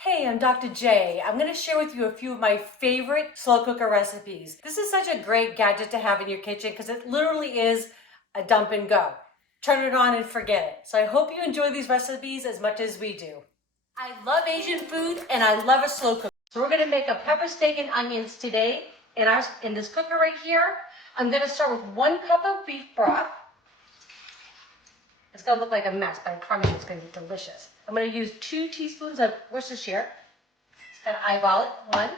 Hey, I'm Dr. J. I'm going to share with you a few of my favorite slow cooker recipes. This is such a great gadget to have in your kitchen because it literally is a dump and go. Turn it on and forget it. So I hope you enjoy these recipes as much as we do. I love Asian food and I love a slow cooker. So we're going to make a pepper steak and onions today in this cooker right here. I'm going to start with 1 cup of beef broth. It's going to look like a mess, but I promise you it's going to be delicious. I'm going to use 2 teaspoons of Worcestershire. And eyeball it. 1,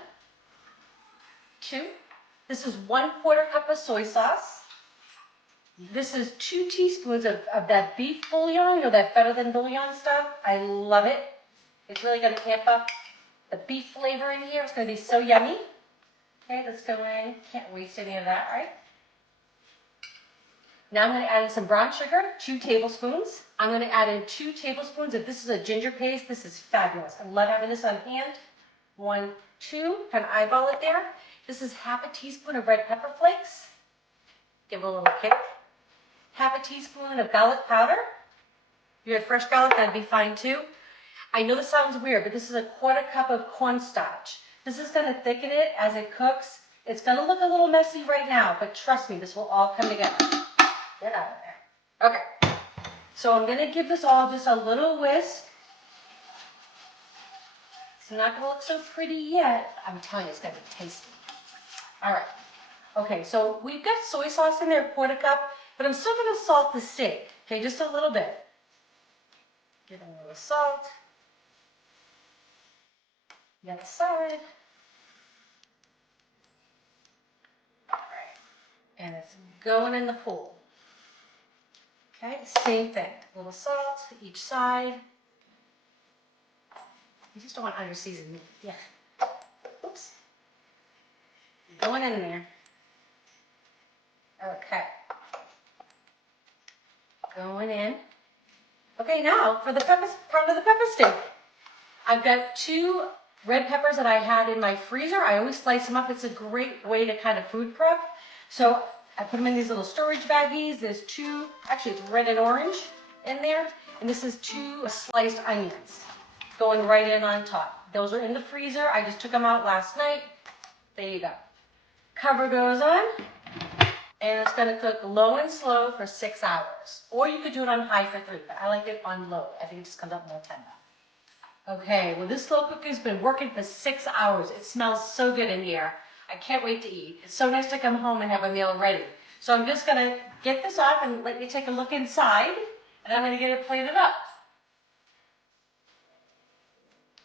2. This is 1/4 cup of soy sauce. This is 2 teaspoons of that beef bouillon, that better than bouillon stuff. I love it. It's really going to amp up the beef flavor in here. It's going to be so yummy. Okay, let's go in. Can't waste any of that, right? Now I'm going to add in some brown sugar, 2 tablespoons. I'm going to add in 2 tablespoons of this is a ginger paste. This is fabulous. I love having this on hand. 1, 2, kind of eyeball it there. This is 1/2 teaspoon of red pepper flakes. Give it a little kick. 1/2 teaspoon of garlic powder. If you had fresh garlic, that'd be fine too. I know this sounds weird, but this is a 1/4 cup of cornstarch. This is going to thicken it as it cooks. It's going to look a little messy right now, but trust me, this will all come together. Get out of there. Okay. So I'm going to give this all just a little whisk. It's not going to look so pretty yet. I'm telling you, it's going to be tasty. All right. Okay, so we've got soy sauce in there, 1/4 cup, but I'm still going to salt the steak. Okay, just a little bit. Give it a little salt. The other side. All right. And it's going in the pool. Okay, same thing. A little salt each side. You just don't want under-seasoned meat. Yeah. Oops. Going in there. Okay. Going in. Okay, now for the part of the pepper steak. I've got 2 red peppers that I had in my freezer. I always slice them up. It's a great way to kind of food prep. So I put them in these little storage baggies. There's 2, actually it's red and orange in there. And this is 2 sliced onions going right in on top. Those are in the freezer. I just took them out last night. There you go. Cover goes on. And it's going to cook low and slow for 6 hours. Or you could do it on high for 3, but I like it on low. I think it just comes out more tender. Okay, well this slow cooker's been working for 6 hours. It smells so good in here. I can't wait to eat. It's so nice to come home and have a meal ready. So I'm just going to get this off and let you take a look inside. And I'm going to get it plated up.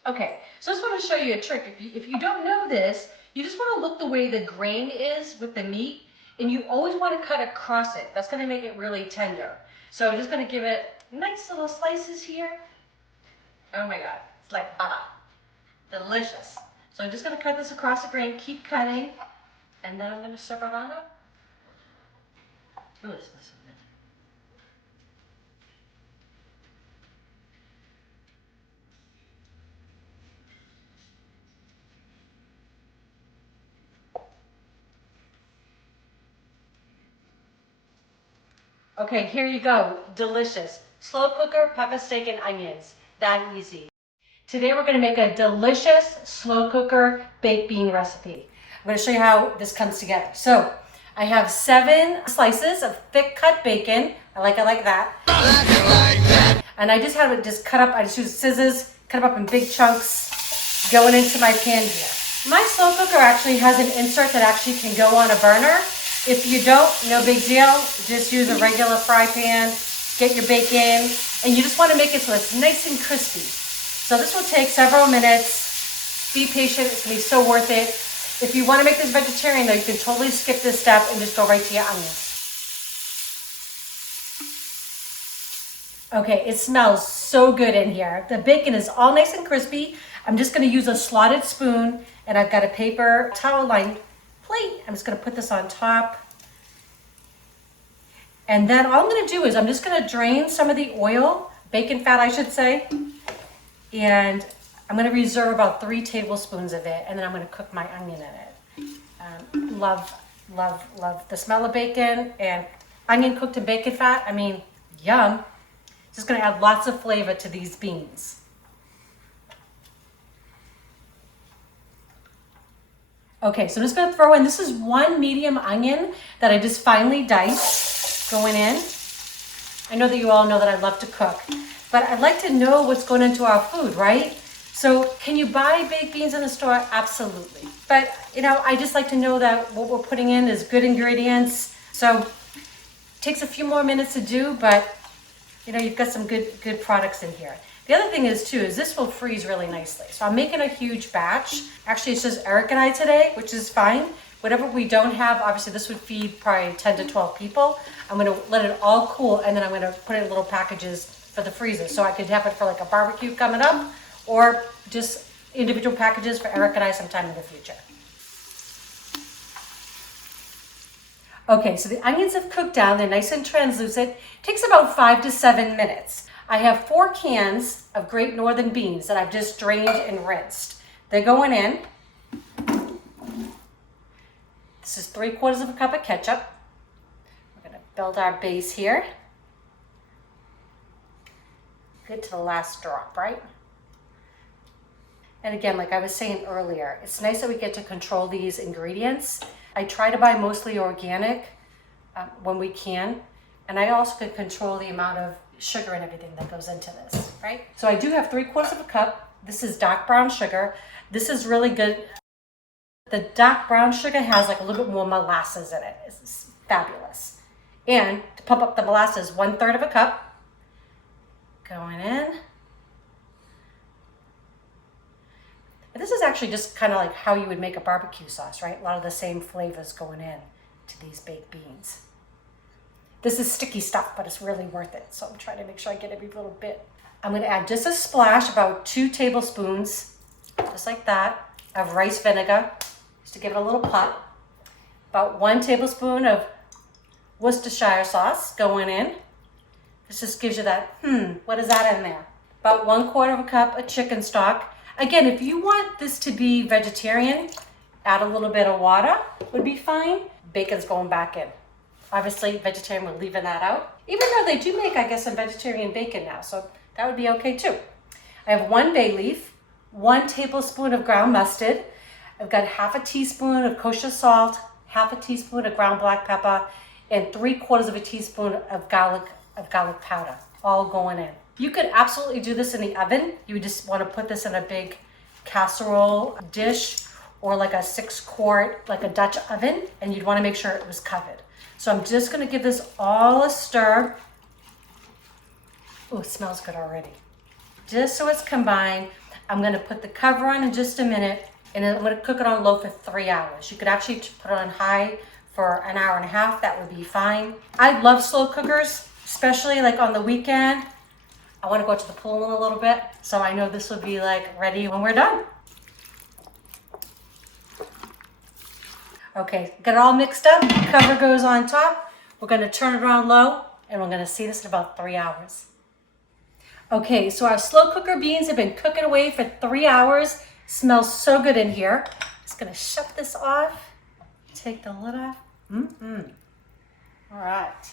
Okay, so I just want to show you a trick. If you don't know this, you just want to look the way the grain is with the meat. And you always want to cut across it. That's going to make it really tender. So I'm just going to give it nice little slices here. Oh my God, it's like delicious. So I'm just going to cut this across the grain, keep cutting, and then I'm going to serve it on up. Ooh, this smells so good. Okay, here you go. Delicious. Slow cooker, pepper steak, and onions. That easy. Today we're going to make a delicious slow cooker baked bean recipe. I'm going to show you how this comes together. So I have 7 slices of thick cut bacon. I like it like that. And I just have it just cut up. I just use scissors, cut them up in big chunks, going into my pan here. My slow cooker actually has an insert that actually can go on a burner. If you don't, no big deal. Just use a regular fry pan, get your bacon, and you just want to make it so it's nice and crispy. So this will take several minutes. Be patient, it's going to be so worth it. If you want to make this vegetarian though, you can totally skip this step and just go right to your onions. Okay, it smells so good in here. The bacon is all nice and crispy. I'm just going to use a slotted spoon and I've got a paper towel lined plate. I'm just going to put this on top. And then all I'm going to do is I'm just going to drain some of the oil, bacon fat I should say, and I'm going to reserve about 3 tablespoons of it, and then I'm going to cook my onion in it. Love, love, love the smell of bacon and onion cooked in bacon fat. I mean, yum. Just going to add lots of flavor to these beans. Okay, so I'm just gonna throw in, this is one medium onion that I just finely diced going in. I know that you all know that I love to cook, but I'd like to know what's going into our food, right? So can you buy baked beans in the store? Absolutely. But I just like to know that what we're putting in is good ingredients. So it takes a few more minutes to do, but you've got some good products in here. The other thing is this will freeze really nicely. So I'm making a huge batch. Actually, it's just Eric and I today, which is fine. Whatever we don't have, obviously this would feed probably 10 to 12 people. I'm gonna let it all cool, and then I'm gonna put it in little packages for the freezer. So I could have it for like a barbecue coming up, or just individual packages for Eric and I sometime in the future. Okay, so the onions have cooked down. They're nice and translucent. It takes about 5 to 7 minutes. I have 4 cans of Great Northern beans that I've just drained and rinsed. They're going in. This is 3/4 of a cup of ketchup. We're gonna build our base here. Get to the last drop, right? And again, like I was saying earlier, it's nice that we get to control these ingredients. I try to buy mostly organic when we can. And I also can control the amount of sugar and everything that goes into this, right? So I do have 3/4 of a cup. This is dark brown sugar. This is really good. The dark brown sugar has like a little bit more molasses in it. It's fabulous. And to pump up the molasses, 1/3 of a cup going in. And this is actually just kind of like how you would make a barbecue sauce, right? A lot of the same flavors going in to these baked beans. This is sticky stuff, but it's really worth it. So I'm trying to make sure I get every little bit. I'm gonna add just a splash, about 2 tablespoons, just like that, of rice vinegar, just to give it a little pop. About 1 tablespoon of Worcestershire sauce going in. This just gives you that, what is that in there? About 1/4 of a cup of chicken stock. Again, if you want this to be vegetarian, add a little bit of water, would be fine. Bacon's going back in. Obviously, vegetarian, we're leaving that out. Even though they do make, I guess, some vegetarian bacon now, so that would be okay too. I have 1 bay leaf, 1 tablespoon of ground mustard. I've got 1/2 teaspoon of kosher salt, 1/2 teaspoon of ground black pepper, and 3/4 of a teaspoon of garlic powder, all going in. You could absolutely do this in the oven. You would just want to put this in a big casserole dish or like a 6-quart, like a Dutch oven, and you'd want to make sure it was covered. So I'm just gonna give this all a stir. Oh, it smells good already. Just so it's combined, I'm gonna put the cover on in just a minute, and I'm gonna cook it on low for 3 hours. You could actually put it on high for 1.5 hours. That would be fine. I love slow cookers, especially like on the weekend. I wanna go to the pool in a little bit, so I know this will be like ready when we're done. Okay, get it all mixed up, cover goes on top. We're gonna turn it on low, and we're gonna see this in about 3 hours. Okay, so our slow cooker beans have been cooking away for 3 hours. Smells so good in here. Just gonna shut this off, take the lid off. All right.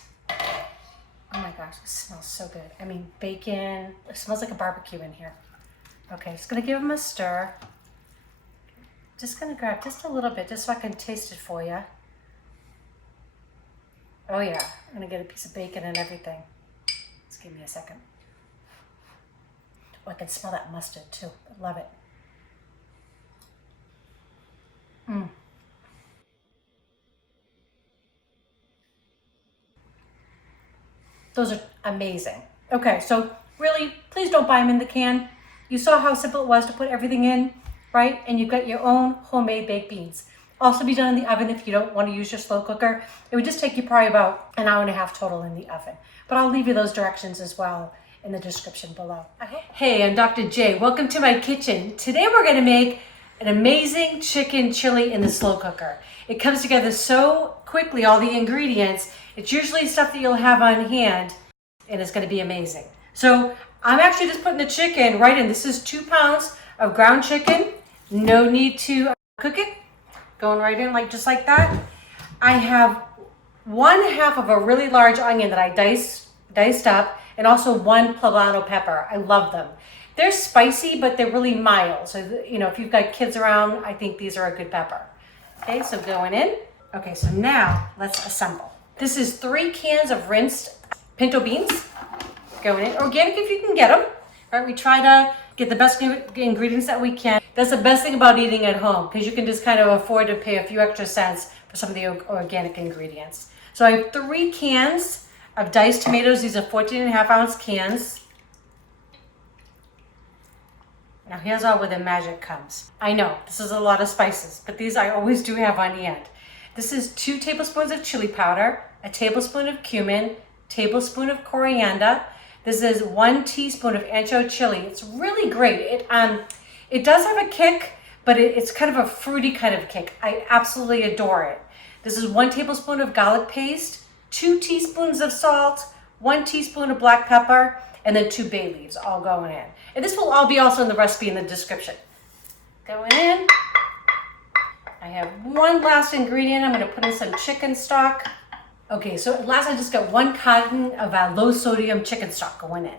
Oh my gosh, it smells so good. I mean, bacon, it smells like a barbecue in here. Okay, just gonna give them a stir. Just gonna grab just a little bit, just so I can taste it for you. Oh yeah, I'm gonna get a piece of bacon and everything. Just give me a second. Oh, I can smell that mustard too. I love it. Those are amazing. Okay, so really, please don't buy them in the can. You saw how simple it was to put everything in, right? And you've got your own homemade baked beans. Also be done in the oven if you don't want to use your slow cooker. It would just take you probably about 1.5 hours total in the oven. But I'll leave you those directions as well in the description below. Hey, I'm Dr. J. Welcome to my kitchen. Today we're going to make an amazing chicken chili in the slow cooker. It comes together so quickly, all the ingredients. It's usually stuff that you'll have on hand, and it's going to be amazing. So I'm actually just putting the chicken right in. This is 2 pounds of ground chicken. No need to cook it. Going right in just like that. I have 1/2 of a really large onion that I diced up, and also 1 poblano pepper. I love them. They're spicy, but they're really mild. So, if you've got kids around, I think these are a good pepper. Okay, so going in. Okay, so now let's assemble. This is 3 cans of rinsed pinto beans going in. Organic if you can get them, right? We try to get the best ingredients that we can. That's the best thing about eating at home, because you can just kind of afford to pay a few extra cents for some of the organic ingredients. So I have 3 cans of diced tomatoes. These are 14.5-ounce cans. Now here's all where the magic comes. I know this is a lot of spices, but these I always do have on hand. This is 2 tablespoons of chili powder, a tablespoon of cumin, tablespoon of coriander. This is 1 teaspoon of ancho chili. It's really great. It does have a kick, but it's kind of a fruity kind of kick. I absolutely adore it. This is 1 tablespoon of garlic paste, 2 teaspoons of salt, 1 teaspoon of black pepper, and then 2 bay leaves all going in. And this will all be also in the recipe in the description. Going in. I have one last ingredient. I'm going to put in some chicken stock. Okay, so last I just got 1 carton of our low sodium chicken stock going in.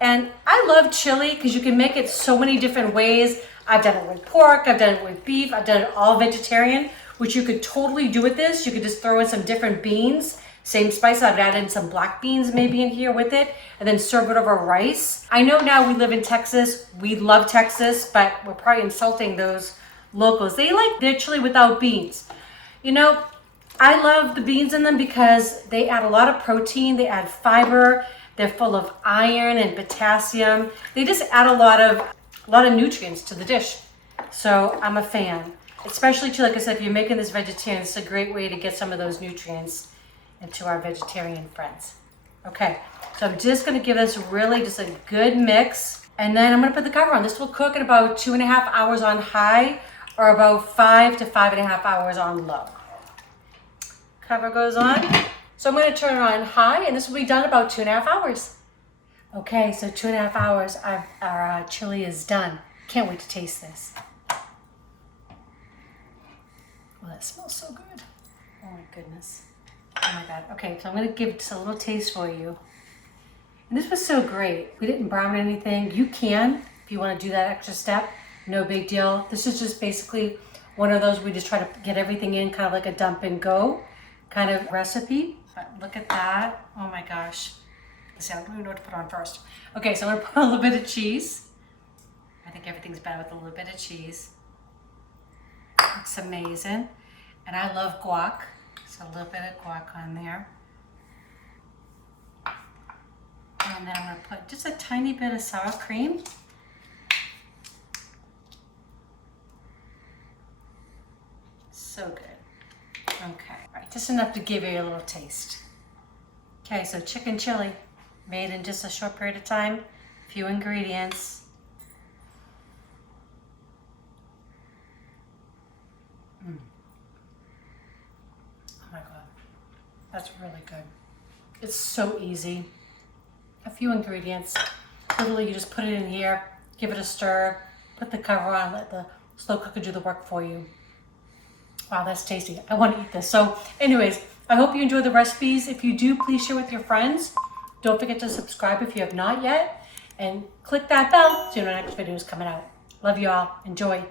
And I love chili because you can make it so many different ways. I've done it with pork, I've done it with beef, I've done it all vegetarian, which you could totally do with this. You could just throw in some different beans, same spice. I've added in some black beans maybe in here with it, and then serve it over rice. I know now we live in Texas. We love Texas, but we're probably insulting those locals. They like their chili without beans. You know, I love the beans in them because they add a lot of protein, they add fiber, they're full of iron and potassium. They just add a lot of nutrients to the dish. So I'm a fan. Especially too, like I said, if you're making this vegetarian, it's a great way to get some of those nutrients into our vegetarian friends. Okay, so I'm just gonna give this really just a good mix, and then I'm gonna put the cover on. This will cook at about 2.5 hours on high, or about 5 to 5.5 hours on low. Cover goes on. So I'm gonna turn it on high, and this will be done about 2.5 hours. Okay, so 2.5 hours, our chili is done. Can't wait to taste this. Well, that smells so good. Oh my goodness. Oh my God. Okay, so I'm gonna give just a little taste for you. And this was so great. We didn't brown anything. You can, if you wanna do that extra step, no big deal. This is just basically one of those we just try to get everything in, kind of like a dump and go kind of recipe. But look at that. Oh my gosh. Let's see, I don't even know what to put on first. Okay, so I'm gonna put a little bit of cheese. I think everything's better with a little bit of cheese. Looks amazing. And I love guac. So a little bit of guac on there. And then I'm gonna put just a tiny bit of sour cream. So good. Okay, all right, just enough to give you a little taste. Okay, so chicken chili, made in just a short period of time, few ingredients. Oh my God, that's really good. It's so easy. A few ingredients. Literally, you just put it in here, give it a stir, put the cover on, let the slow cooker do the work for you. Wow, that's tasty. I want to eat this. So anyways, I hope you enjoy the recipes. If you do, please share with your friends. Don't forget to subscribe if you have not yet. And click that bell so you know the next video is coming out. Love you all. Enjoy.